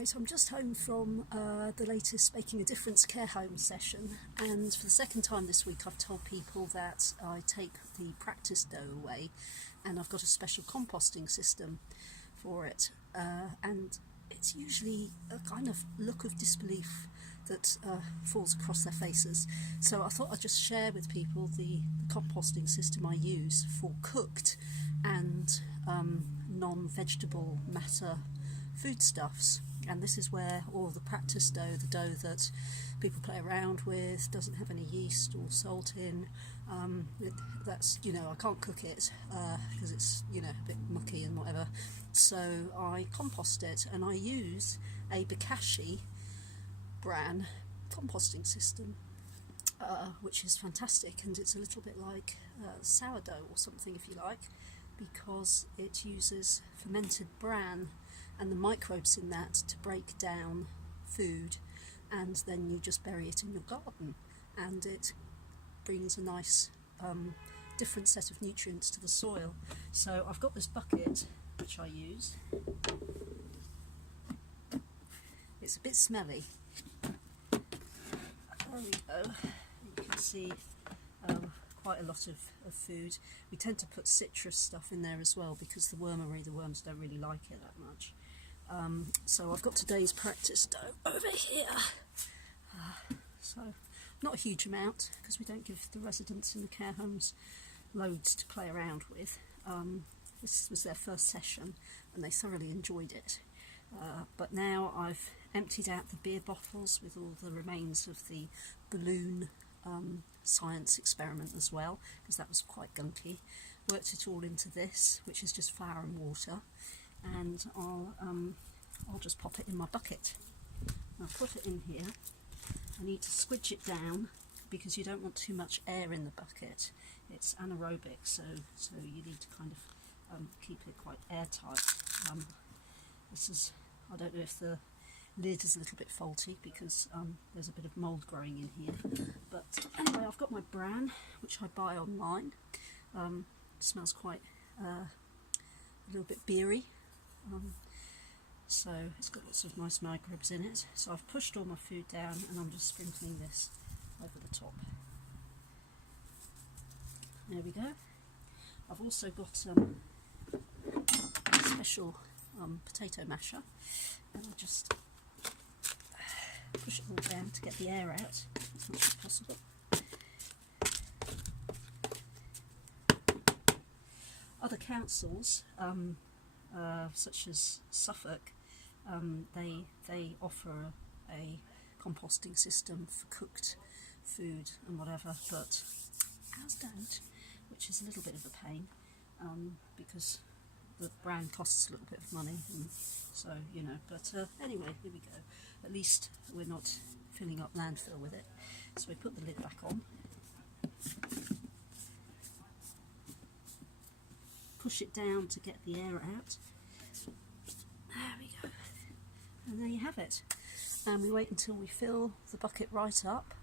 Right, I'm just home from the latest Making a Difference care home session, and for the second time this week I've told people that I take the practice dough away and I've got a special composting system for it, and it's usually a kind of look of disbelief that falls across their faces. So I thought I'd just share with people the composting system I use for cooked and non-vegetable matter foodstuffs. And this is where all the practice dough, the dough that people play around with, doesn't have any yeast or salt in, that's, I can't cook it because it's, a bit mucky and whatever. So I compost it, and I use a Bokashi brand composting system, which is fantastic, and it's a little bit like sourdough or something, if you like, because it uses fermented bran and the microbes in that to break down food, and then you just bury it in your garden, and it brings a nice different set of nutrients to the soil. So I've got this bucket which I use. It's a bit smelly. There we go. You can see quite a lot of food. We tend to put citrus stuff in there as well because the worms don't really like it that much. So I've got today's practice dough over here. So not a huge amount, because we don't give the residents in the care homes loads to play around with. This was their first session and they thoroughly enjoyed it. But now I've emptied out the beer bottles with all the remains of the balloon science experiment as well, because that was quite gunky. Worked it all into this, which is just flour and water, and I'll just pop it in my bucket. I'll put it in here. I need to squidge it down because you don't want too much air in the bucket. It's anaerobic, so you need to kind of keep it quite airtight. I don't know if the lid is a little bit faulty because there's a bit of mould growing in here. But anyway, I've got my bran, which I buy online. It smells quite a little bit beery. So it's got lots of nice microbes in it. So I've pushed all my food down and I'm just sprinkling this over the top. There we go. I've also got a special potato masher, and I'll just push it all down to get the air out as much as possible. Other councils, such as Suffolk, they offer a composting system for cooked food and whatever, but ours don't, which is a little bit of a pain, because the brand costs a little bit of money, and so but anyway, here we go. At least we're not filling up landfill with it. So we put the lid back on, push it down to get the air out. There we go, and there you have it. And we wait until we fill the bucket right up.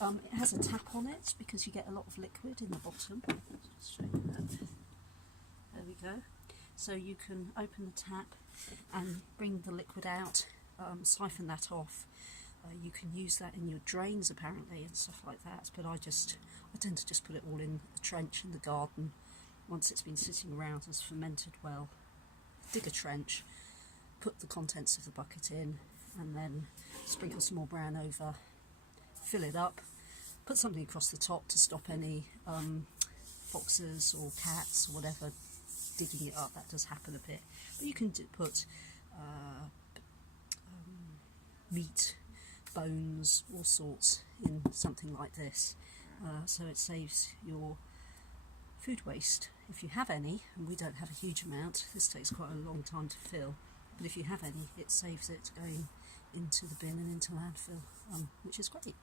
It has a tap on it because you get a lot of liquid in the bottom. Let's just show you that. There we go. So you can open the tap and bring the liquid out, siphon that off. You can use that in your drains apparently and stuff like that, but I tend to just put it all in the trench in the garden once it's been sitting around, has fermented well. Dig a trench, put the contents of the bucket in, and then sprinkle some more bran over, fill it up, put something across the top to stop any foxes or cats or whatever digging it up. That does happen a bit, but you can put meat, bones, all sorts in something like this, so it saves your food waste if you have any, and we don't have a huge amount. This takes quite a long time to fill, but if you have any, it saves it going into the bin and into landfill, which is great.